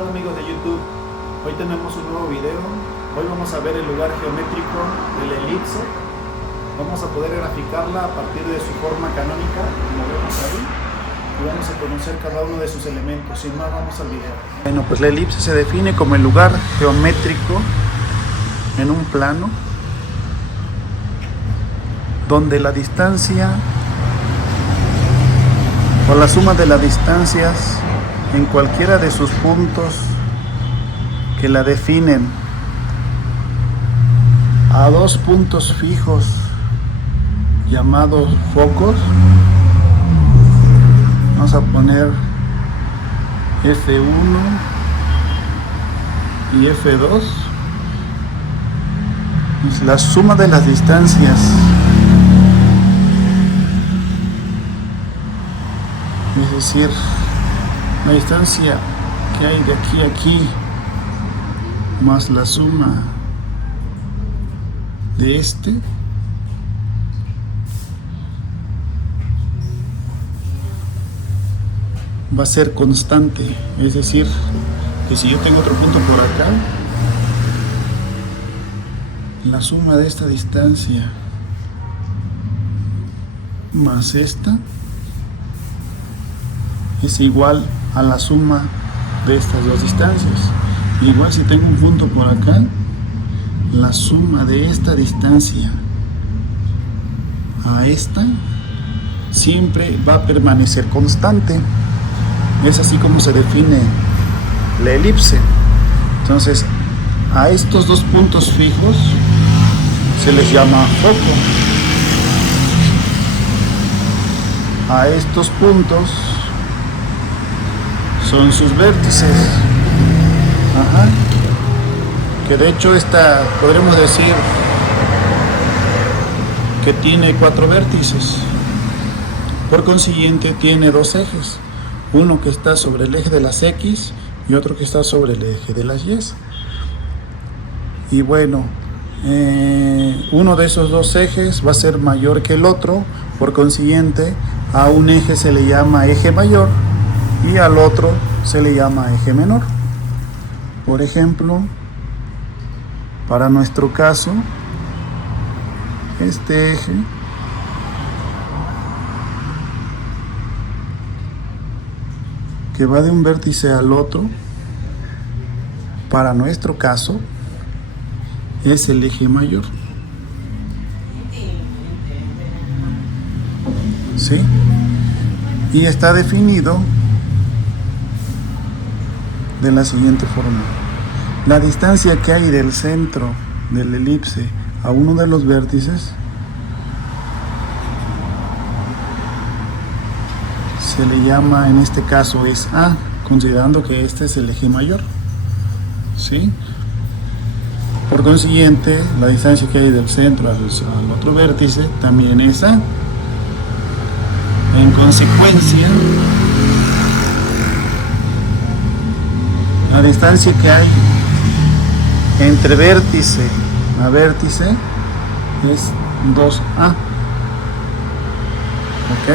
tal, amigos de YouTube? Hoy tenemos un nuevo video. Hoy vamos a ver el lugar geométrico de la elipse. Vamos a poder graficarla a partir de su forma canónica, como vemos ahí, y vamos a conocer cada uno de sus elementos. Sin más, vamos al video. Bueno, pues la elipse se define como el lugar geométrico en un plano donde la distancia o la suma de las distancias en cualquiera de sus puntos que la definen a dos puntos fijos llamados focos. Vamos a poner F1 y F2. Es la suma de las distancias es decir, la distancia que hay de aquí a aquí más la suma de este va a ser constante. Es decir, que si yo tengo otro punto por acá, la suma de esta distancia más esta es igual a la suma de estas dos distancias. Igual si tengo un punto por acá, la suma de esta distancia a esta siempre va a permanecer constante. Es así como se define la elipse. Entonces, a estos dos puntos fijos se les llama foco. A estos puntos son sus vértices. Ajá. Que de hecho esta podremos decir que tiene 4 vértices. Por consiguiente tiene dos ejes. Uno que está sobre el eje de las X y otro que está sobre el eje de las Y. Y bueno, uno de esos dos ejes va a ser mayor que el otro. Por consiguiente, a un eje se le llama eje mayor y al otro se le llama eje menor. Por ejemplo, para nuestro caso, este eje que va de un vértice al otro, para nuestro caso, es el eje mayor. ¿Sí? Y está definido de la siguiente forma. La distancia que hay del centro de la elipse a uno de los vértices se le llama, en este caso es A, considerando que este es el eje mayor. ¿Sí? Por consiguiente, la distancia que hay del centro al otro vértice también es A. En consecuencia, la distancia que hay entre vértice a vértice es 2A. ¿Ok?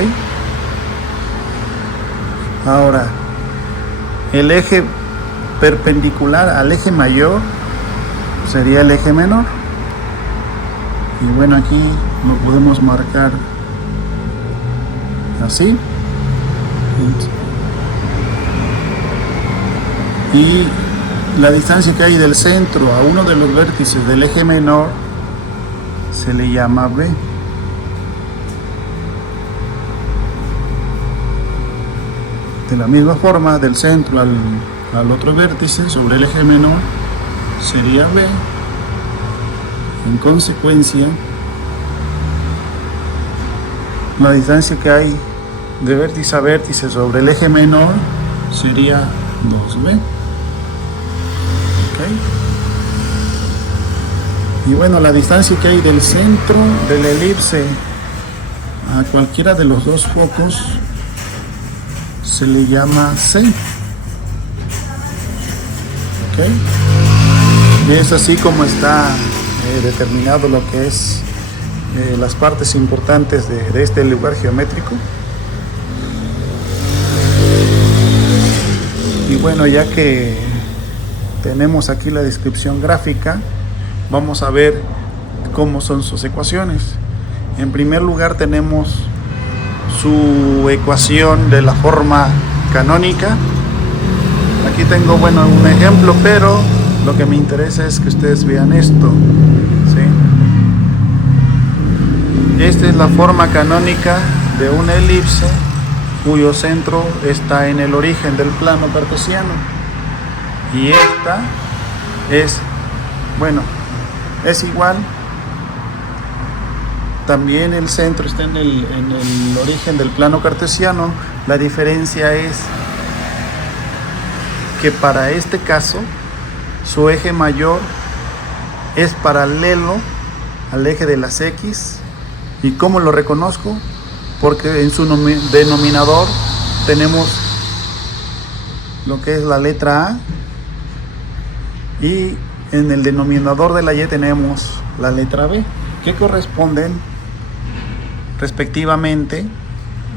Ahora, el eje perpendicular al eje mayor sería el eje menor. Y bueno, aquí lo podemos marcar así. Y la distancia que hay del centro a uno de los vértices del eje menor se le llama B. De la misma forma, del centro al otro vértice sobre el eje menor sería B. En consecuencia, la distancia que hay de vértice a vértice sobre el eje menor sería 2B. ¿Okay? Y bueno, la distancia que hay del centro de la elipse a cualquiera de los dos focos se le llama C. ¿Okay? Y es así como está determinado lo que es las partes importantes de este lugar geométrico. Y bueno, ya que tenemos aquí la descripción gráfica, vamos a ver cómo son sus ecuaciones. En primer lugar tenemos su ecuación de la forma canónica. Aquí tengo, bueno, un ejemplo, pero lo que me interesa es que ustedes vean esto, ¿sí? Esta es la forma canónica de una elipse cuyo centro está en el origen del plano cartesiano. Y esta es, bueno, es igual. También el centro está en el origen del plano cartesiano. La diferencia es que para este caso su eje mayor es paralelo al eje de las X. ¿Y cómo lo reconozco? Porque en su denominador tenemos lo que es la letra A y en el denominador de la Y tenemos la letra B, que corresponden respectivamente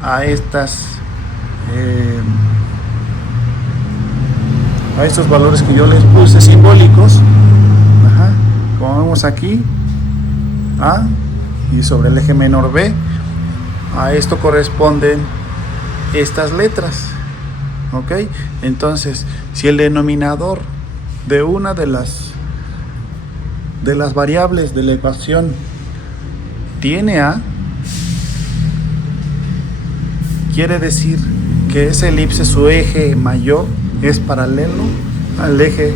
a estos valores que yo les puse simbólicos. Ajá. Como vemos aquí, A, y sobre el eje menor B, a esto corresponden estas letras. ¿Ok? Entonces, si el denominador de una de las variables de la ecuación tiene A, quiere decir que esa elipse, su eje mayor es paralelo al eje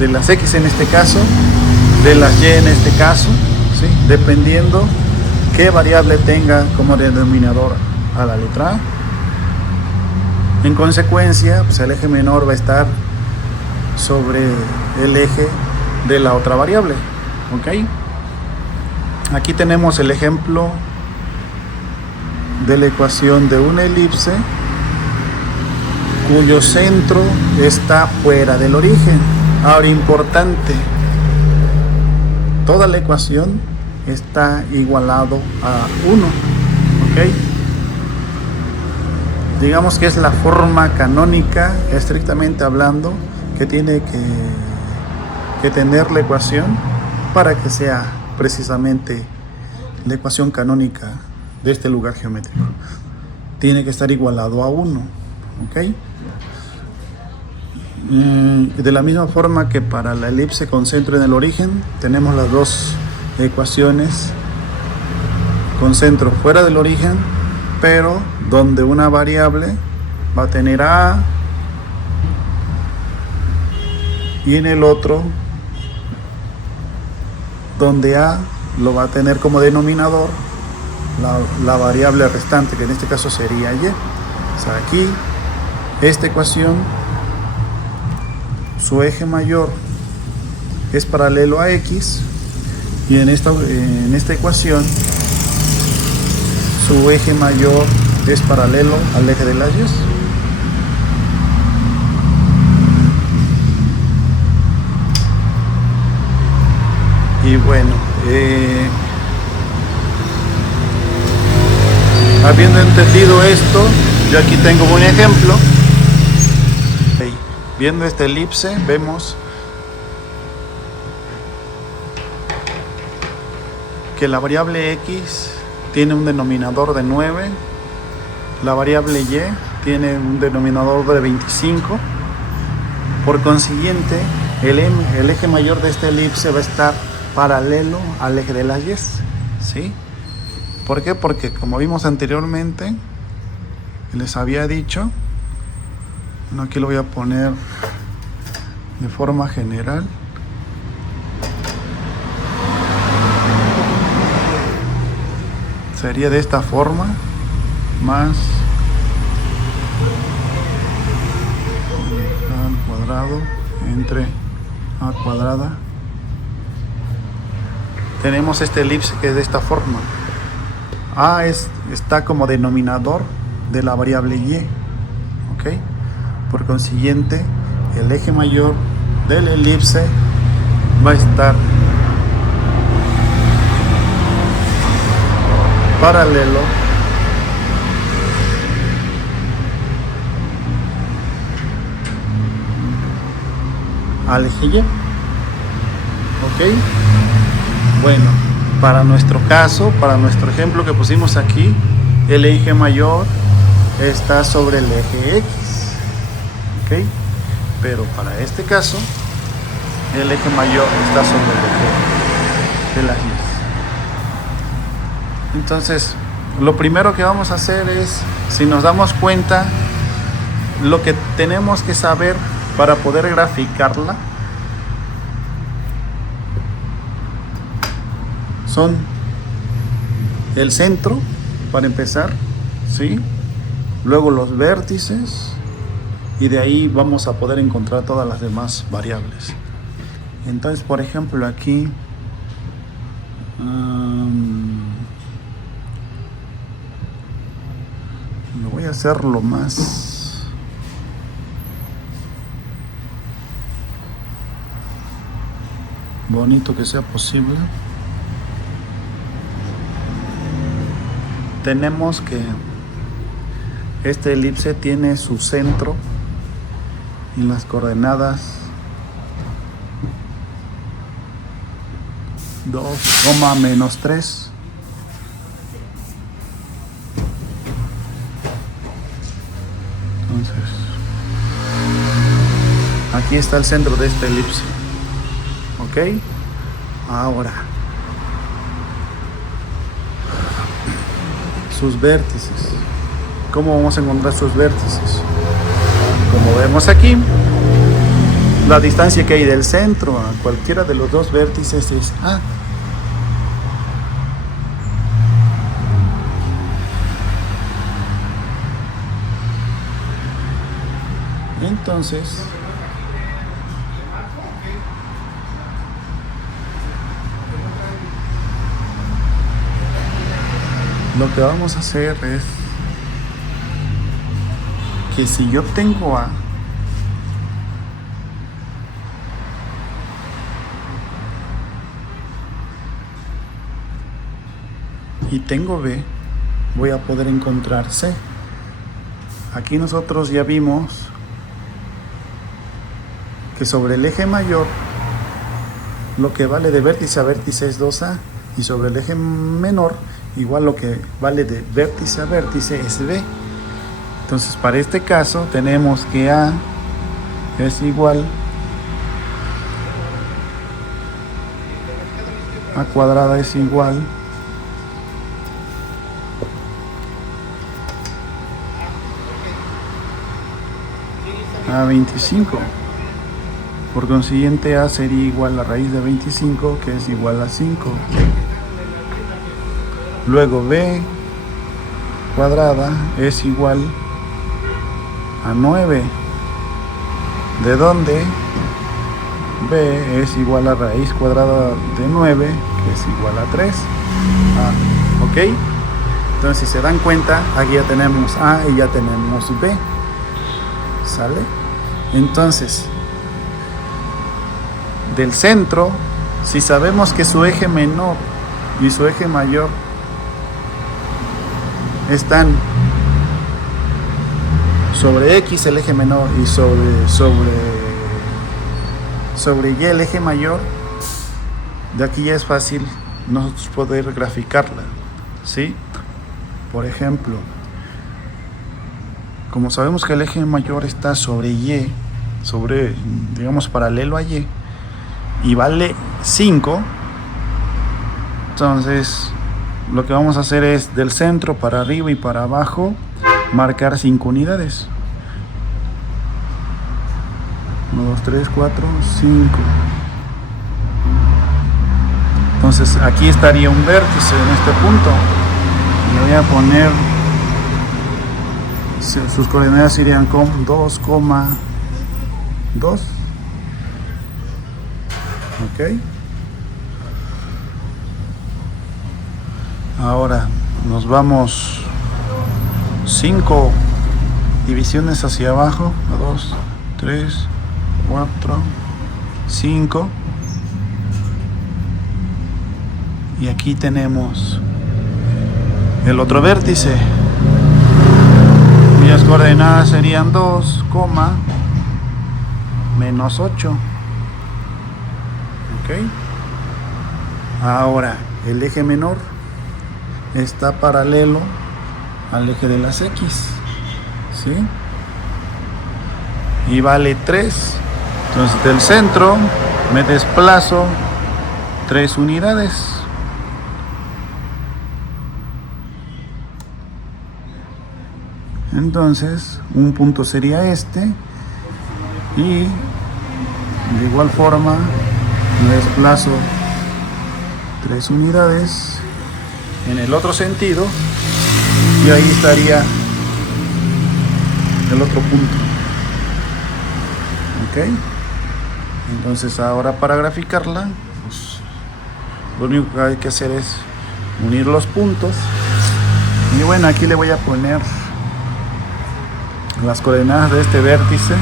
de las X en este caso, de las Y en este caso, ¿sí? Dependiendo qué variable tenga como denominador a la letra A. En consecuencia, pues el eje menor va a estar sobre el eje de la otra variable. ¿Ok? Aquí tenemos el ejemplo de la ecuación de una elipse cuyo centro está fuera del origen. Ahora, importante, toda la ecuación está igualado a 1. ¿Ok? Digamos que es la forma canónica, estrictamente hablando, que tiene que tener la ecuación para que sea precisamente la ecuación canónica de este lugar geométrico. Tiene que estar igualado a 1. ¿Ok? De la misma forma que para la elipse con centro en el origen, tenemos las dos ecuaciones con centro fuera del origen, pero donde una variable va a tener A y en el otro donde A lo va a tener como denominador la variable restante, que en este caso sería Y. O sea, aquí esta ecuación, su eje mayor es paralelo a X, y en esta ecuación su eje mayor es paralelo al eje de las Y. Y bueno, habiendo entendido esto, yo aquí tengo un ejemplo. Viendo esta elipse, vemos que la variable X tiene un denominador de 9, la variable Y tiene un denominador de 25. Por consiguiente, el eje mayor de esta elipse va a estar paralelo al eje de las Y, ¿sí? ¿Por qué? Porque como vimos anteriormente, les había dicho, bueno, aquí lo voy a poner de forma general. Sería de esta forma, más al cuadrado entre A cuadrada. Tenemos esta elipse que es de esta forma. A está como denominador de la variable Y. ¿Ok? Por consiguiente, el eje mayor de la elipse va a estar paralelo al eje Y. Ok. Bueno, para nuestro caso, para nuestro ejemplo que pusimos aquí, el eje mayor está sobre el eje X. Ok. Pero para este caso, el eje mayor está sobre el eje de las Y. Entonces, lo primero que vamos a hacer es, si nos damos cuenta, lo que tenemos que saber para poder graficarla son el centro, para empezar, ¿sí? Luego los vértices, y de ahí vamos a poder encontrar todas las demás variables. Entonces, por ejemplo, aquí lo voy a hacer lo más bonito que sea posible. Tenemos que este elipse tiene su centro en las coordenadas 2, -3. Entonces, aquí está el centro de este elipse. Ok. Ahora, sus vértices. ¿Cómo vamos a encontrar sus vértices? Como vemos aquí, la distancia que hay del centro a cualquiera de los dos vértices es A. Entonces, lo que vamos a hacer es que si yo tengo A y tengo B, voy a poder encontrar C. Aquí nosotros ya vimos que sobre el eje mayor lo que vale de vértice a vértice es 2A, y sobre el eje menor igual lo que vale de vértice a vértice es B. Entonces, para este caso tenemos que A es igual A cuadrada es igual a 25. Por consiguiente, A sería igual a raíz de 25, que es igual a 5. Luego B cuadrada es igual a 9, de donde B es igual a raíz cuadrada de 9, que es igual a 3. ¿Ok? Entonces, si se dan cuenta, aquí ya tenemos A y ya tenemos B. ¿Sale? Entonces, del centro, si sabemos que su eje menor y su eje mayor están sobre X, el eje menor, y sobre Y, el eje mayor, de aquí ya es fácil nosotros poder graficarla, ¿sí? Por ejemplo, como sabemos que el eje mayor está sobre Y, digamos, paralelo a Y, y vale 5, entonces lo que vamos a hacer es del centro para arriba y para abajo marcar 5 unidades. 1, 2, 3, 4, 5. Entonces aquí estaría un vértice en este punto. Le voy a poner, sus coordenadas irían con 2,2. Ok. Ahora nos vamos 5 divisiones hacia abajo. 2, 3, 4, 5. Y aquí tenemos el otro vértice, cuyas coordenadas serían 2, -8. ¿Ok? Ahora, el eje menor está paralelo al eje de las X, ¿sí? Y vale 3. Entonces del centro me desplazo 3 unidades. Entonces un punto sería este, y de igual forma me desplazo 3 unidades en el otro sentido, y ahí estaría el otro punto. Ok, entonces ahora para graficarla, pues, lo único que hay que hacer es unir los puntos. Y bueno, aquí le voy a poner las coordenadas de este vértice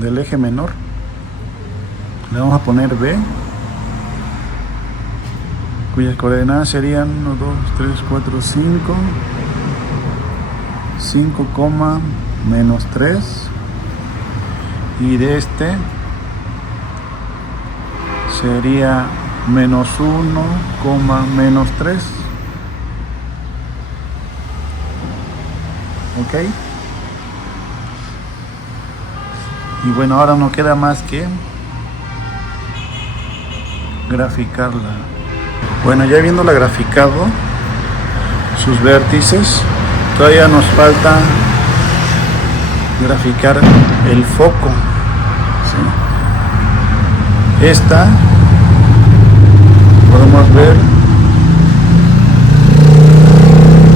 del eje menor. Le vamos a poner B, cuyas coordenadas serían 1, 2, 3, 4, 5, 5, menos 3, y de este sería menos 1, menos 3. Ok, y bueno, ahora no queda más que graficarla. Bueno, ya viéndola graficado, sus vértices, todavía nos falta graficar el foco, ¿sí? Esta podemos ver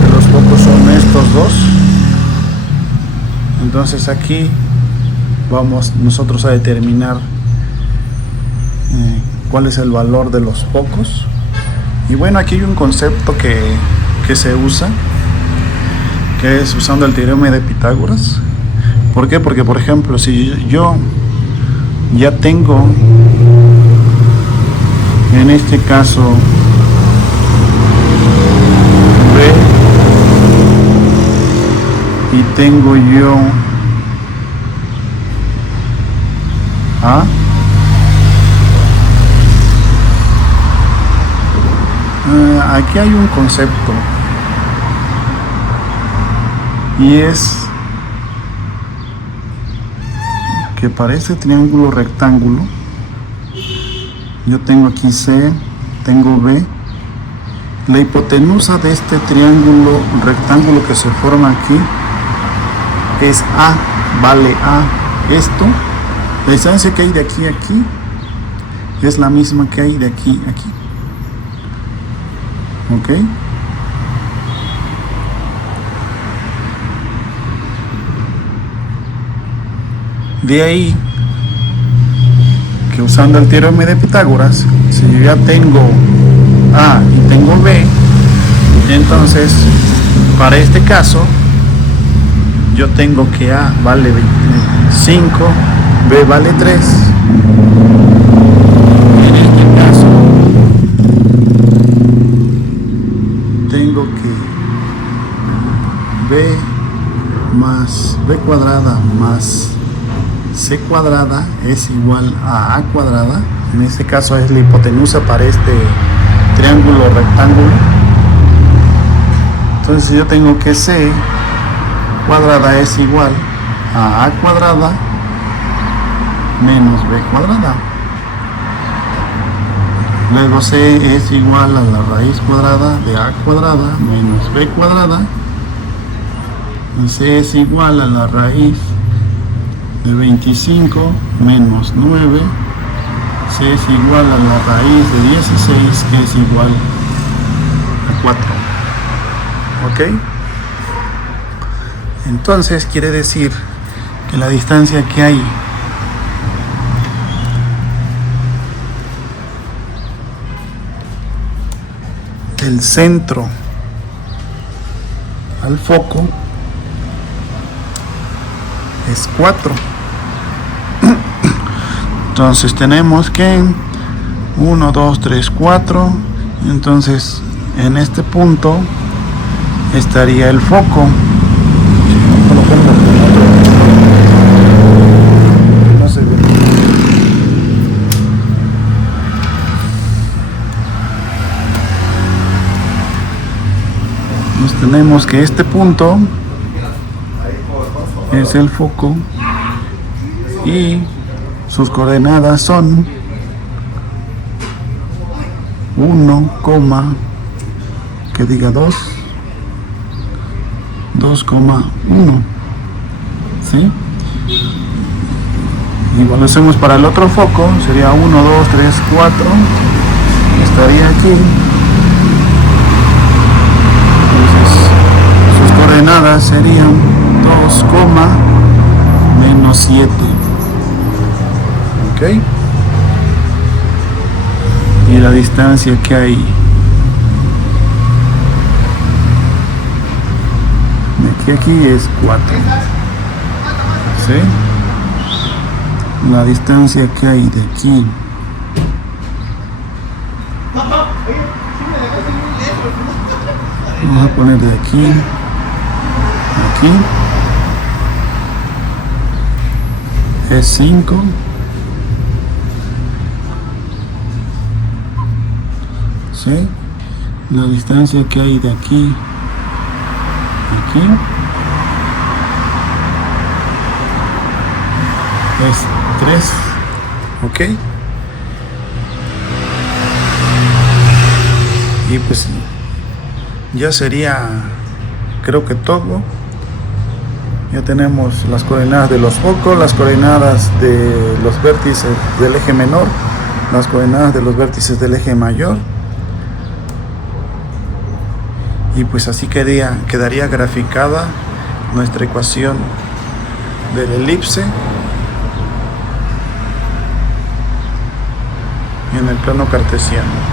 que los focos son estos dos. Entonces aquí vamos nosotros a determinar cuál es el valor de los focos. Y bueno, aquí hay un concepto que se usa, que es usando el teorema de Pitágoras. ¿Por qué? Porque, por ejemplo, si yo ya tengo, en este caso, B, y tengo yo A, aquí hay un concepto, y es que para este triángulo rectángulo yo tengo aquí C, tengo B, la hipotenusa de este triángulo rectángulo que se forma aquí es A, vale A. Esto, la distancia que hay de aquí a aquí es la misma que hay de aquí a aquí. Ok, de ahí que usando el teorema de Pitágoras, si yo ya tengo A y tengo B, entonces para este caso yo tengo que A vale 5, B vale 3. En este caso tengo que B más B cuadrada más C cuadrada es igual a A cuadrada. En este caso es la hipotenusa para este triángulo rectángulo. Entonces yo tengo que C cuadrada es igual a A cuadrada menos B cuadrada. Luego C es igual a la raíz cuadrada de A cuadrada menos B cuadrada. Y C es igual a la raíz de 25 menos 9. C es igual a la raíz de 16, que es igual a 4. ¿Ok? Entonces quiere decir que la distancia que hay del centro al foco es 4. Entonces tenemos que 1, 2, 3, 4. Entonces en este punto estaría el foco. No se ve. Nos tenemos que este punto es el foco y sus coordenadas son 1, que diga 2,1, ¿sí? Igual lo hacemos para el otro foco, sería 1, 2, 3, 4, estaría aquí. Entonces sus coordenadas serían 2, menos 7, ¿ok? Y la distancia que hay de aquí es 4, ¿sí? La distancia que hay de aquí vamos a poner de aquí a aquí es 5, ¿sí? La distancia que hay de aquí a aquí es 3, ¿ok? Y pues ya sería, creo que todo. Ya tenemos las coordenadas de los focos, las coordenadas de los vértices del eje menor, las coordenadas de los vértices del eje mayor. Y pues así quedaría graficada nuestra ecuación del elipse en el plano cartesiano.